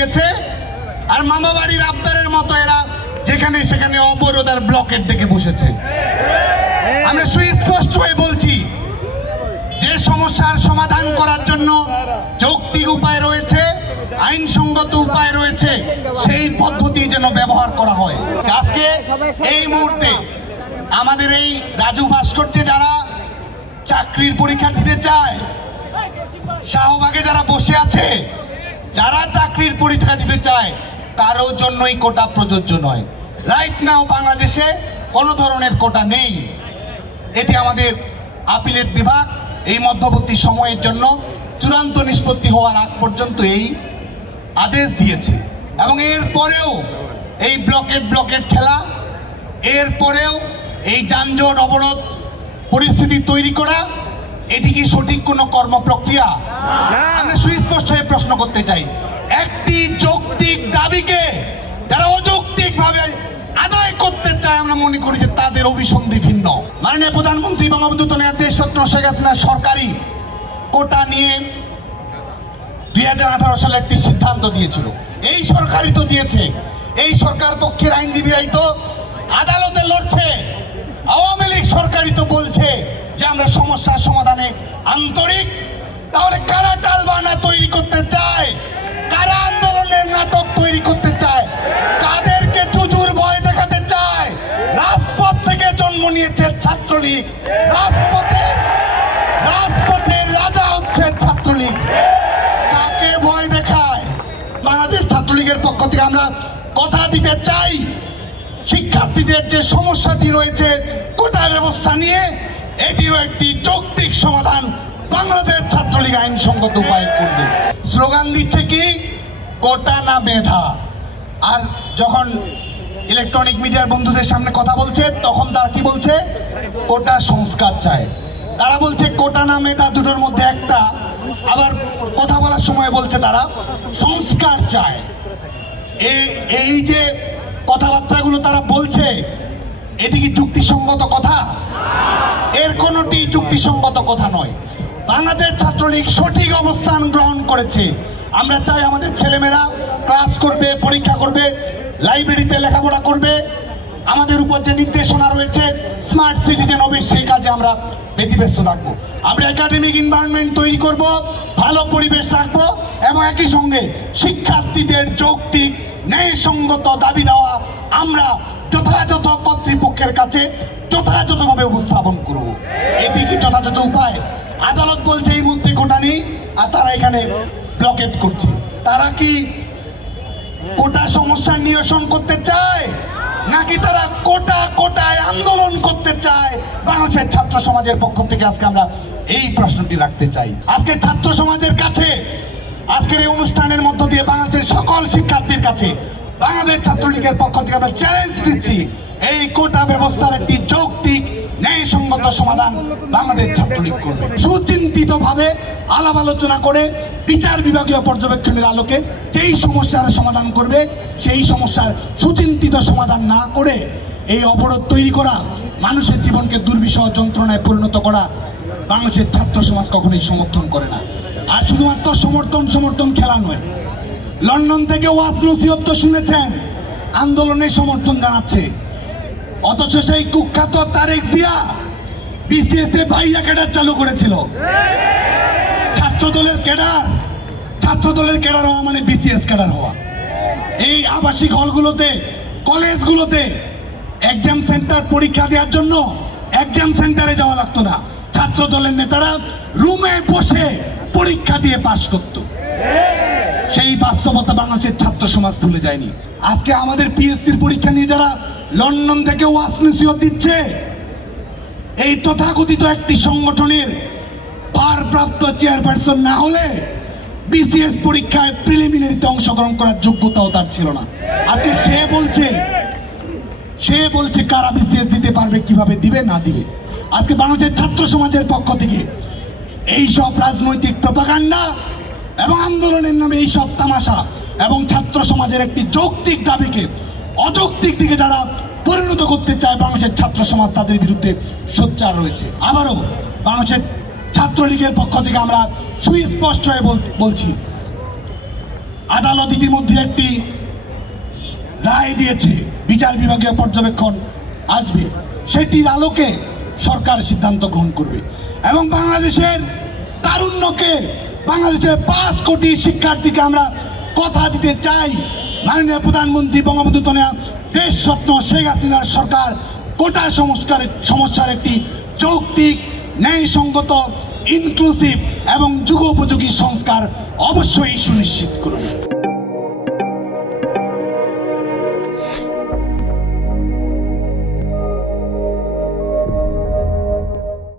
গেছে। আর মামা বাড়ির আবদারের মতো এরা যেখানে সেখানে অবরোধ আর ব্লকেট ডেকে বসেছে। আমরা সুস্পষ্ট হয়ে বলছি, যে সমস্যার সমাধান করার জন্য যৌক্তিক উপায় রয়েছে, আইনসঙ্গত উপায় রয়েছে, সেই পদ্ধতি যেন ব্যবহার করা হয়। আজকে এই মুহূর্তে আমাদের এই রাজু ভাস্কর্যে যারা চাকরির পরীক্ষা দিতে চায়, শাহবাগে যারা বসে আছে যারা চাকরির পরীক্ষা দিতে চায় কারোর জন্যই কোটা প্রযোজ্য নয়। রাইট নাও বাংলাদেশে কোনো ধরনের কোটা নেই। এটি আমাদের আপিলের বিভাগ। এই মধ্যবর্তী সময়ের জন্য চূড়ান্ত নিষ্পত্তি হওয়ার আগ পর্যন্ত এই আদেশ দিয়েছে। এবং এর পরেও এই ব্লকেট ব্লকেট খেলা, এর পরেও এই যানজট অবরোধ পরিস্থিতি তৈরি করা এটি কি সঠিক কোনো কর্মপ্রক্রিয়া আমরা সুস্পষ্ট হয়ে প্রশ্ন করতে চাই। একটি যৌক্তিক দাবিকে যারা অযৌক্তিক ভাবে আদায় করতে চায় আমরা মনে করি যে তাদের অভিসন্ধি ভিন্ন। মাননীয় প্রধানমন্ত্রী বঙ্গবন্ধু তনয়া দেশরত্ন শেখ হাসিনার সরকারি কোটা নিয়ে দুই হাজার আঠারো সালে একটি সিদ্ধান্ত দিয়েছিল। এই সরকারই তো দিয়েছে। এই সরকার পক্ষের আইনজীবীরাই তো আদালতে লড়ছে। আওয়ামী লীগ সরকারই তো বলছে। যে আমরা সমস্যার সমাধানে আন্তরিক, তাহলে কারা টালবানা তৈরি করতে চায়? কারা আন্দোলনের নাটক তৈরি করতে চায়? কাদেরকে চুজুর ভয় দেখাতে চায়? রাজপথ থেকে জন্ম নিয়েছে ছাত্রলীগ। রাজপথে, রাজপথের রাজা হচ্ছে ছাত্রলীগ। কাকে ভয় দেখায়? বাংলাদেশ ছাত্রলীগের পক্ষ থেকে আমরা কথা দিতে চাই। শিক্ষার্থীদের যে সমস্যাটি রয়েছে, কোটা ব্যবস্থা নিয়ে এটিরও একটি যৌক্তিক সমাধান বাংলাদেশ ছাত্রলীগ আইনসঙ্গত উপায় করবে। স্লোগান দিচ্ছে কি? কোটা না মেধা। আর যখন ইলেকট্রনিক মিডিয়ার বন্ধুদের সামনে কথা বলছে, তখন তারা কি বলছে? কোটা সংস্কার চায়। তারা বলছে কোটা না মেধা দুটোর মধ্যে একটা। আবার কথা বলার সময় বলছে তারা, সংস্কার চায়। এই যে কথাবার্তাগুলো তারা বলছে এটি কি যুক্তিসঙ্গত কথা? এর কোনোটি যুক্তিসঙ্গত কথা নয়। বাংলাদেশ ছাত্রলীগ সঠিক অবস্থান গ্রহণ করেছে। আমরা চাই আমাদের ছেলেমেয়েরা ক্লাস করবে, পরীক্ষা করবে, লাইব্রেরিতে লেখাপড়া করবে। আমাদের উপর যে নির্দেশনা রয়েছে স্মার্ট সিটিজেন হবে সেই কাজে আমরা ব্যতিব্যস্ত থাকব। আমরা একাডেমিক এনভায়রনমেন্ট তৈরি করব, ভালো পরিবেশ রাখব এবং একই সঙ্গে শিক্ষার্থীদের যৌক্তিক, ন্যায়সঙ্গত দাবি দেওয়া আমরা যথাযথ কর্তৃপক্ষের কাছে যথাযথভাবে উপস্থাপন করব। এটি কি যথাযথ উপায়? আদালত বলছে এই মুহূর্তে কোটা নেই, আর তারা এখানে ব্লকেট করছে। তারা কি কোটা সমস্যা নিরসন করতে চায়? নাকি তারা কোটা কোটায় আন্দোলন করতে চায়? বাংলাদেশের ছাত্র সমাজের পক্ষ থেকে আজকে আমরা এই প্রশ্নটি রাখতে চাই। আজকে ছাত্র সমাজের কাছে, আজকের এই অনুষ্ঠানের মধ্য দিয়ে বাংলাদেশের সকল শিক্ষার্থীর কাছে বাংলাদেশ ছাত্রলীগের পক্ষ থেকে আমরা চ্যালেঞ্জ দিচ্ছি, এই কোটা ব্যবস্থার একটি যৌক্তিক, ন্যায়সঙ্গত সমাধান বাংলাদেশ ছাত্রলীগ করবে। সুচিন্তিত ভাবে আলাপ আলোচনা করে বিচার বিভাগীয় পর্যবেক্ষণের আলোকে যেই সমস্যার সমাধান করবে, সেই সমস্যার সুচিন্তিত সমাধান না করে এই অবরোধ তৈরি করা, মানুষের জীবনকে দুর্বিষহ যন্ত্রণায় পরিণত করা বাংলাদেশের ছাত্র সমাজ কখনোই সমর্থন করে না। আর শুধুমাত্র সমর্থন সমর্থন খেলা নয় লন্ডন থেকে ওয়াজ নসিহত তো শুনেছেন আন্দোলনের সমর্থন জানাচ্ছে। অথচ সেই কুখ্যাত তারেক জিয়া এ ভাইয়া ক্যাডার চালু করেছিল। ছাত্র দলের ক্যাডার ছাত্র দলের ক্যাডার হওয়া মানে বিসিএস ক্যাডার হওয়া। এই আবাসিক হলগুলোতে, কলেজগুলোতে এক্সাম সেন্টার পরীক্ষা দেওয়ার জন্য এক্সাম সেন্টারে যাওয়া লাগতো না। ছাত্র দলের নেতারা রুমে বসে পরীক্ষা দিয়ে পাশ করতো। সেই বাস্তবতা বাংলাদেশের ছাত্র সমাজ ভুলে যায়নি। আজকে আমাদের পিএসসির পরীক্ষা নিয়ে যারা লন্ডন থেকে ওয়াস দিচ্ছে, এই তথাকথিত একটি সংগঠনের ভারপ্রাপ্ত চেয়ারপারসন না হলে বিসিএস পরীক্ষায় প্রিলিমিনারিতে অংশগ্রহণ করার যোগ্যতাও তার ছিল না। আজকে সে বলছে সে বলছে কারা বিসিএস দিতে পারবে, কীভাবে দিবে, না দিবে। আজকে বাংলাদেশের ছাত্র সমাজের পক্ষ থেকে এই সব রাজনৈতিক প্রপাগান্ডা এবং আন্দোলনের নামে এই সব তামাশা এবং ছাত্র সমাজের একটি যৌক্তিক দাবিকে অযৌক্তিক দিকে যারা পরিণত করতে চায় বাংলাদেশের ছাত্র সমাজ, তাদের বিরুদ্ধে সোচ্চার রয়েছে। আবারও বাংলাদেশের ছাত্রলীগের পক্ষ থেকে আমরা সুস্পষ্ট হয়ে বল- বলছি, আদালত ইতিমধ্যে একটি রায় দিয়েছে, বিচার বিভাগীয় পর্যবেক্ষণ আসবে। সেটির আলোকে সরকার সিদ্ধান্ত গ্রহণ করবে। এবং বাংলাদেশের তারুণ্যকে বাংলাদেশের পাঁচ কোটি শিক্ষার্থীকে আমরা কথা দিতে চাই। মাননীয় প্রধানমন্ত্রী বঙ্গবন্ধু তনয়া দেশরত্ন শেখ হাসিনার সরকার কোটা সংস্কার সমস্যার একটি যৌক্তিক, ন্যায়সঙ্গত ইনক্লুসিভ এবং যুগোপযোগী সংস্কার অবশ্যই সুনিশ্চিত করবে